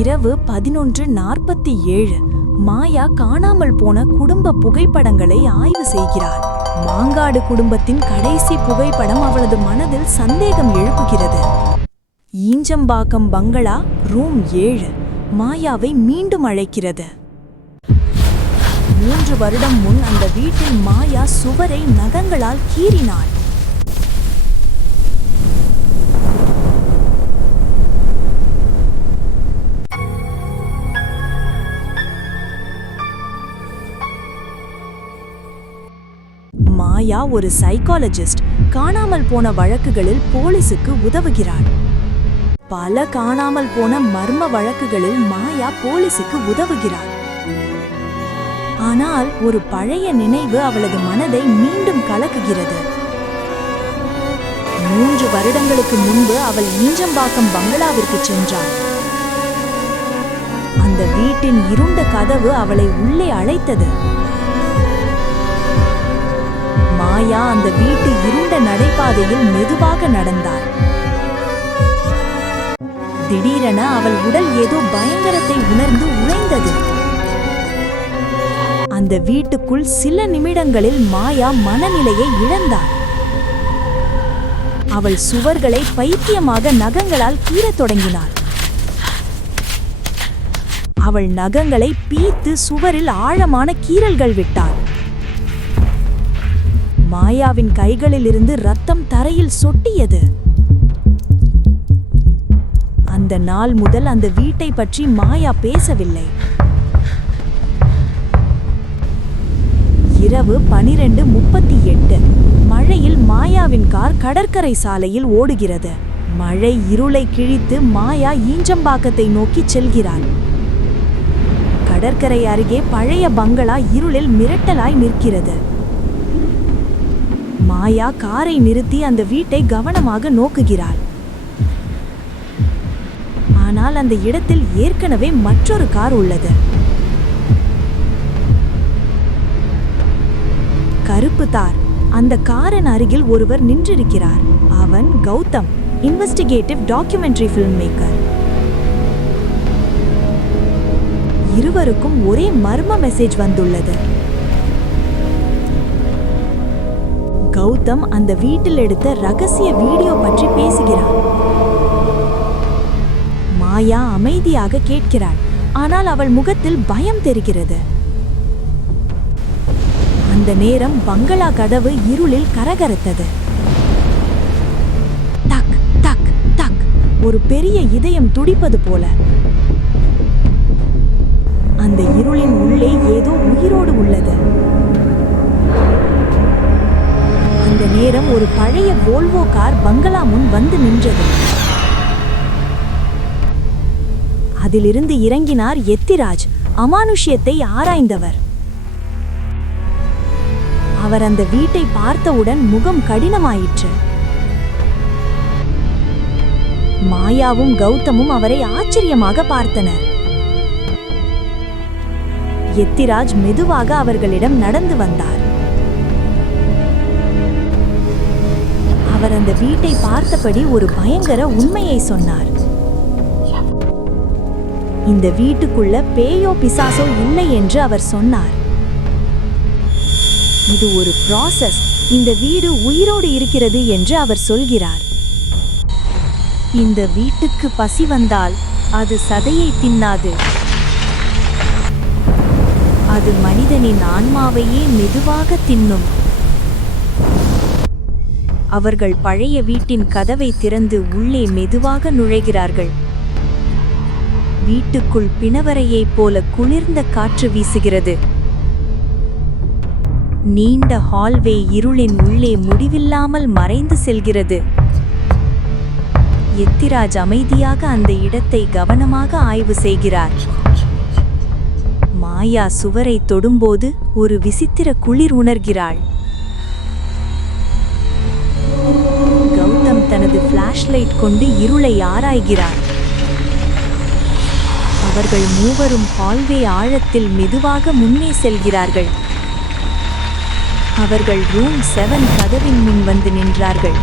இரவு 11:47. மாயா காணாமல் போன குடும்ப புகைப்படங்களை ஆய்வு செய்கிறாள். மாங்காடு குடும்பத்தின் கடைசி புகைப்படம் அவளது மனதில் சந்தேகம் எழுப்புகிறது. ஈஞ்சம்பாக்கம் பங்களா, ரூம் 7 மாயாவை மீண்டும் அழைக்கிறது. 3 வருடம் முன் அந்த வீட்டில் மாயா சுவரை நகங்களால் கீறினாள். மாயா ஒரு சைக்காலஜிஸ்ட். காணாமல் போன வழக்குகளில் போலீசுக்கு உதவுகிறாள். பல காணாமல் போன மர்ம வழக்குகளில் மாயா போலீசுக்கு உதவுகிறாள். ஆனால் ஒரு பழைய நினைவு அவளது மனதை மீண்டும் கலக்குகிறது. 3 வருடங்களுக்கு முன்பு அவள் ஈஞ்சம்பாக்கம் பங்களாவிற்கு சென்றாள். அந்த வீட்டின் இருண்ட கதவு அவளை உள்ளே அழைத்தது. மாயா அந்த வீட்டு இருண்ட நடைபாதையில் மெதுவாக நடந்தாள். திடீரென அவள் உடல் ஏதோ பயங்கரத்தை உணர்ந்து உழைந்தது. அந்த வீட்டுக்குள் சில நிமிடங்களில் மாயா மனநிலையை இழந்தாள். அவள் சுவர்களை பைத்தியமாக நகங்களால் கீறத் தொடங்கினாள். அவள் நகங்களை பீத்து சுவரில் ஆழமான கீறல்கள் விட்டாள். மாயாவின் கைகளிலிருந்து ரத்தம் தரையில் சொட்டியது. அந்த நாள் முதல் அந்த வீட்டை பற்றி மாயா பேசவில்லை. இரவு 12:38. மழையில் மாயாவின் கார் கடற்கரை சாலையில் ஓடுகிறது. மழை இருளை கிழித்து மாயா ஈஞ்சம்பாக்கத்தை நோக்கி செல்கிறாள். கடற்கரை அருகே பழைய பங்களா இருளில் மிரட்டலாய் நிற்கிறது. மாயா காரை நிறுத்தி அந்த வீட்டை கவனமாக நோக்குகிறாள். ஆனால் அந்த இடத்தில் ஏற்கனவே மற்றொரு கார் உள்ளது. கருப்பு தார். அந்த காரின் அருகில் ஒருவர் நின்றிருக்கிறார். அவன் Gautam, investigative documentary film maker. இருவருக்கும் ஒரே மர்ம மெசேஜ் வந்துள்ளது. கௌதம் அந்த வீட்டில் எடுத்த ரகசிய வீடியோ பற்றி பேசுகிறான். மாயா அமைதியாக கேட்கிறாள். ஆனால் அவள் முகத்தில் பயம் தெரிகிறது. அந்த நேரம் பங்களா கதவு இருளில் கரகரத்தது. டக் டக் டக். ஒரு பெரிய இதயம் துடிப்பது போல. அந்த இருளின் உள்ளே ஏதோ உயிரோடு உள்ளது. அந்த நேரம் ஒரு பழைய வோல்வோ கார் பங்களா முன் வந்து நின்றது. அதிலிருந்து இறங்கினார் எத்திராஜ், அமானுஷ்யத்தை ஆராய்ந்தவர். அவர் அந்த வீட்டை பார்த்தவுடன் முகம் கடினமாயிற்று. மாயாவும் கௌதமும் அவரை ஆச்சரியமாக பார்த்தனர். எத்திராஜ் மெதுவாக அவர்களிடம் நடந்து வந்தார். அவர் அந்த வீட்டை பார்த்தபடி ஒரு பயங்கர உண்மையை சொன்னார். இந்த வீட்டுக்குள்ள பேயோ பிசாசோ இல்லை என்று அவர் சொன்னார். இது ஒரு ப்ராசஸ். இந்த வீடு உயிரோடு இருக்கிறது என்று அவர் சொல்கிறார். இந்த வீட்டுக்கு பசி வந்தால் அது சதையை தின்னாது. அது மனிதனின் ஆன்மாவையே மெதுவாக தின்னும். அவர்கள் பழைய வீட்டின் கதவை திறந்து உள்ளே மெதுவாக நுழைகிறார்கள். வீட்டுக்குள் பிணவரையைப் போல குளிர்ந்த காற்று வீசுகிறது. நீண்ட ஹால்வே இருளின் உள்ளே முடிவில்லாமல் மறைந்து செல்கிறது. எத்திராஜ் அமைதியாக அந்த இடத்தை கவனமாக ஆய்வு செய்கிறார். மாயா சுவரை தொடும்போது ஒரு விசித்திர குளிர் உணர்கிறாள். கௌதம் தனது ஃபிளாஷ்லைட் கொண்டு இருளை ஆராய்கிறார். அவர்கள் மூவரும் ஹால்வே ஆழத்தில் மெதுவாக முன்னே செல்கிறார்கள். அவர்கள் ரூம் 7 கதவின் முன் வந்து நின்றார்கள்.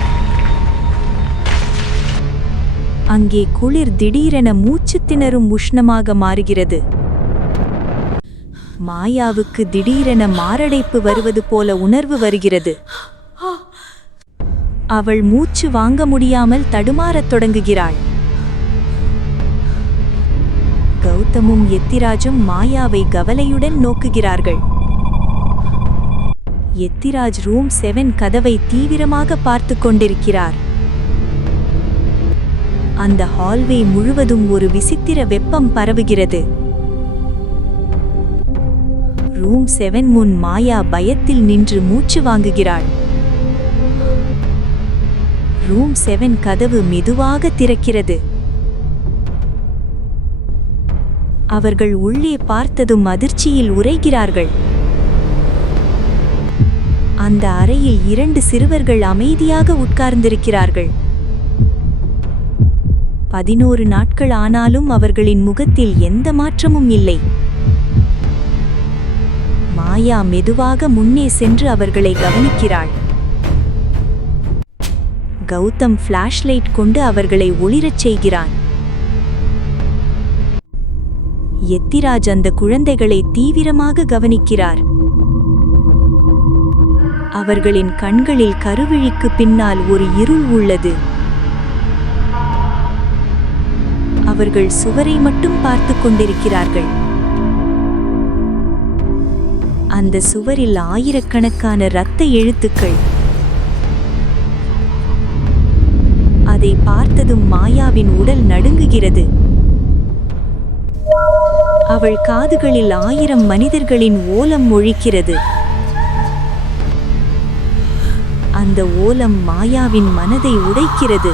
அங்கே குளிர் திடீரென மூச்சு திணறும் உஷ்ணமாக மாறுகிறது. மாயாவுக்கு திடீரென மாரடைப்பு வருவது போல உணர்வு வருகிறது. அவள் மூச்சு வாங்க முடியாமல் தடுமாறத் தொடங்குகிறாள். கௌதமும் எத்திராஜும் மாயாவை கவலையுடன் நோக்குகிறார்கள். எத்திராஜ் ரூம் 7 கதவை தீவிரமாக பார்த்து கொண்டிருக்கிறார். அந்த ஹால்வே முழுவதும் ஒரு விசித்திர வெப்பம் பரவுகிறது. ரூம் 7 முன் மாயா பயத்தில் நின்று மூச்சு வாங்குகிறாள். ரூம் 7 கதவு மெதுவாக திறக்கிறது. அவர்கள் உள்ளே பார்த்ததும் அதிர்ச்சியில் உறைகிறார்கள். அந்த அறையில் 2 சிறுவர்கள் அமைதியாக உட்கார்ந்திருக்கிறார்கள். 11 நாட்கள் ஆனாலும் அவர்களின் முகத்தில் எந்த மாற்றமும் இல்லை. மாயா மெதுவாக முன்னே சென்று அவர்களை கவனிக்கிறாள். கௌதம் ஃபிளாஷ்லைட் கொண்டு அவர்களை ஒளிரச் செய்கிறான். எத்திராஜ் அந்த குழந்தைகளை தீவிரமாக கவனிக்கிறார். அவர்களின் கண்களில் கருவிழிக்கு பின்னால் ஒரு இருள் உள்ளது. அவர்கள் சுவரை மட்டும் பார்த்து கொண்டிருக்கிறார்கள். அந்த சுவரில் ஆயிரக்கணக்கான இரத்த எழுத்துக்கள். அதை பார்த்ததும் மாயாவின் உடல் நடுங்குகிறது. அவள் காதுகளில் 1000 மனிதர்களின் ஓலம் ஒலிக்கிறது. அந்த ஓலம் மாயாவின் மனதை உடைக்கிறது.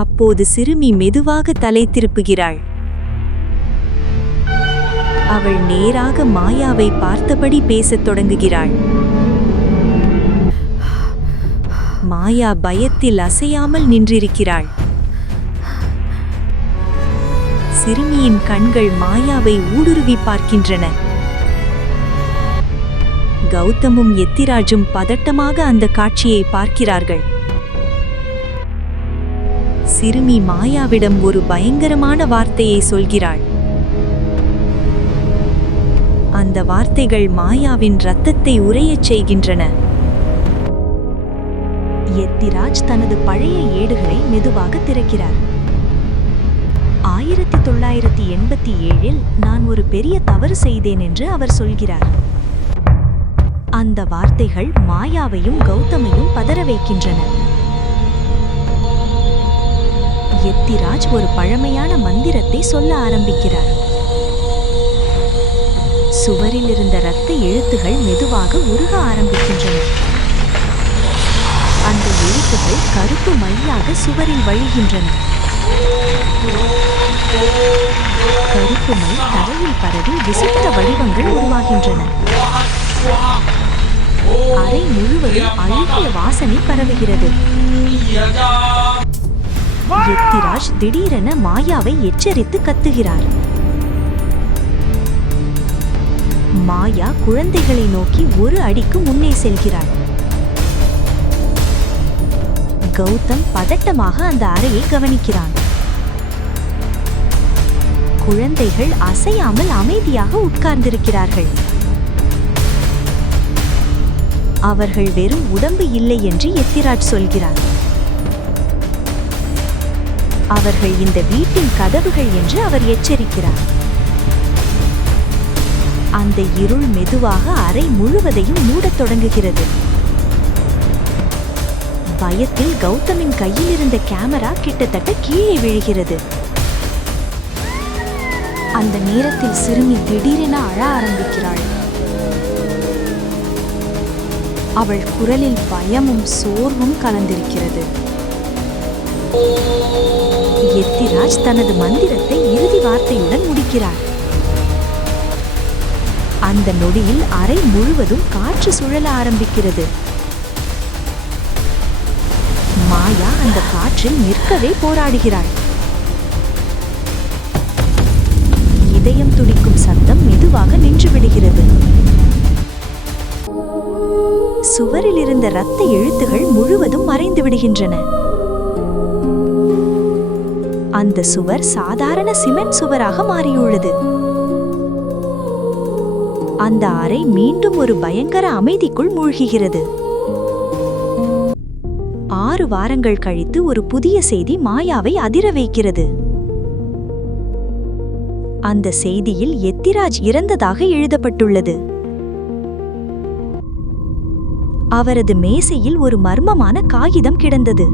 அப்போது சிறுமி மெதுவாக தலை திருப்புகிறாள். அவள் நேராக மாயாவை பார்த்தபடி பேசத் தொடங்குகிறாள். மாயா பயத்தில் அசையாமல் நின்றிருக்கிறாள். சிறுமியின் கண்கள் மாயாவை ஊடுருவி பார்க்கின்றன. கௌதமும் எத்திராஜும் பதட்டமாக அந்த காட்சியை பார்க்கிறார்கள். சிறுமி மாயாவிடம் ஒரு பயங்கரமான வார்த்தையை சொல்கிறாள். அந்த வார்த்தைகள் மாயாவின் இரத்தத்தை உறையச் செய்கின்றன. எத்திராஜ் தனது பழைய ஏடுகளை மெதுவாக திறக்கிறார். 1987இல் நான் ஒரு பெரிய தவறு செய்தேன் என்று அவர் சொல்கிறார். அந்த வார்த்தைகள் மாயாவையும் கௌதமையும் பதற வைக்கின்றன. எத்திராஜ் ஒரு பழமையான மந்திரத்தை சொல்ல ஆரம்பிக்கிறார். சுவரில் இருந்த இரத்த எழுத்துகள் மெதுவாக உருக ஆரம்பிக்கின்றன. அந்த எழுத்துகள் கருப்பு மையாக சுவரில் வழிகின்றன. கருப்பு மை தரையில் பரவி விசித்திர வடிவங்கள் உருவாகின்றன. அறை முழுவதும் அழுகிய வாசனை பரவுகிறது. எத்திராஜ் திடீரென மாயாவை எச்சரித்து கத்துகிறார். மாயா குழந்தைகளை நோக்கி ஒரு அடிக்கு முன்னே செல்கிறாள். கௌதம் பதட்டமாக அந்த அறையை கவனிக்கிறான். குழந்தைகள் அசையாமல் அமைதியாக உட்கார்ந்திருக்கிறார்கள். அவர்கள் வெறும் உடம்பு இல்லை என்று எத்திராஜ் சொல்கிறார். அவர்கள் இந்த வீட்டின் கதவுகள் என்று அவர் எச்சரிக்கிறார். அந்த இருள் மெதுவாக அறை முழுவதையும் மூடத் தொடங்குகிறது. பயத்தில் கௌதமின் கையில் இருந்த கேமரா கிட்டத்தட்ட கீழே விழுகிறது. அந்த நேரத்தில் சிறுமி திடீரென அழ ஆரம்பிக்கிறாள். அவள் குரலில் பயமும் சோர்வும் கலந்திருக்கிறது. எத்திராஜ் தனது மந்திரத்தை இறுதி வார்த்தையுடன் முடிக்கிறார். அந்த நொடியில் அறை முழுவதும் காற்று சுழல ஆரம்பிக்கிறது. மாயா அந்த காற்றில் நிற்கவே போராடுகிறாள். இதயம் துடிக்கும் சத்தம் மெதுவாக நின்று விடுகிறது. சுவரில் இருந்த இரத்த எழுத்துகள் முழுவதும் மறைந்து விடுகின்றன. அந்த சுவர் சாதாரண சிமெண்ட் சுவராக மாறியுள்ளது. அந்த அறை மீண்டும் ஒரு பயங்கர அமைதிக்குள் மூழ்குகிறது. 6 வாரங்கள் கழித்து ஒரு புதிய செய்தி மாயாவை அதிர வைக்கிறது. அந்த செய்தியில் எத்திராஜ் இறந்ததாக எழுதப்பட்டுள்ளது. அவரது மேசையில் ஒரு மர்மமான காகிதம் கிடந்தது.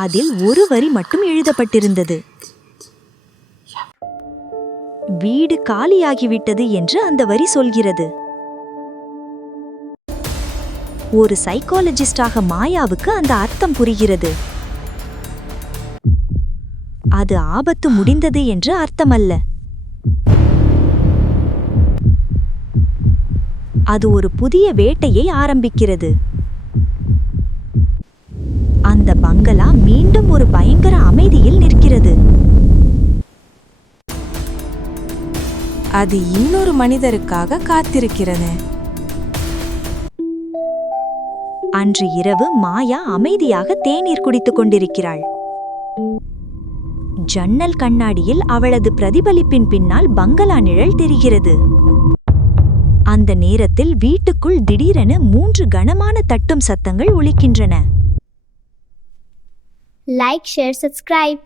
அதில் ஒரு வரி மட்டும் எழுதப்பட்டிருந்தது. வீடு காலியாகிவிட்டது என்று அந்த வரி சொல்கிறது. ஒரு சைக்காலஜிஸ்டாக மாயாவுக்கு அந்த அர்த்தம் புரிகிறது. அது ஆபத்து முடிந்தது என்று அர்த்தமல்ல. அது ஒரு புதிய வேட்டையை ஆரம்பிக்கிறது. அந்த பங்களா மீண்டும் ஒரு பயங்கர அமைதியில் நிற்கிறது. அது இன்னொரு மனிதருக்காக காத்திருக்கிறது. அன்று இரவு மாயா அமைதியாக தேநீர் குடித்துக் கொண்டிருக்கிறாள். ஜன்னல் கண்ணாடியில் அவளது பிரதிபலிப்பின் பின்னால் பங்களா நிழல் தெரிகிறது. அந்த நேரத்தில் வீட்டுக்குள் திடீரென 3 கனமான தட்டும் சத்தங்கள் ஒலிக்கின்றன. Like, share, subscribe.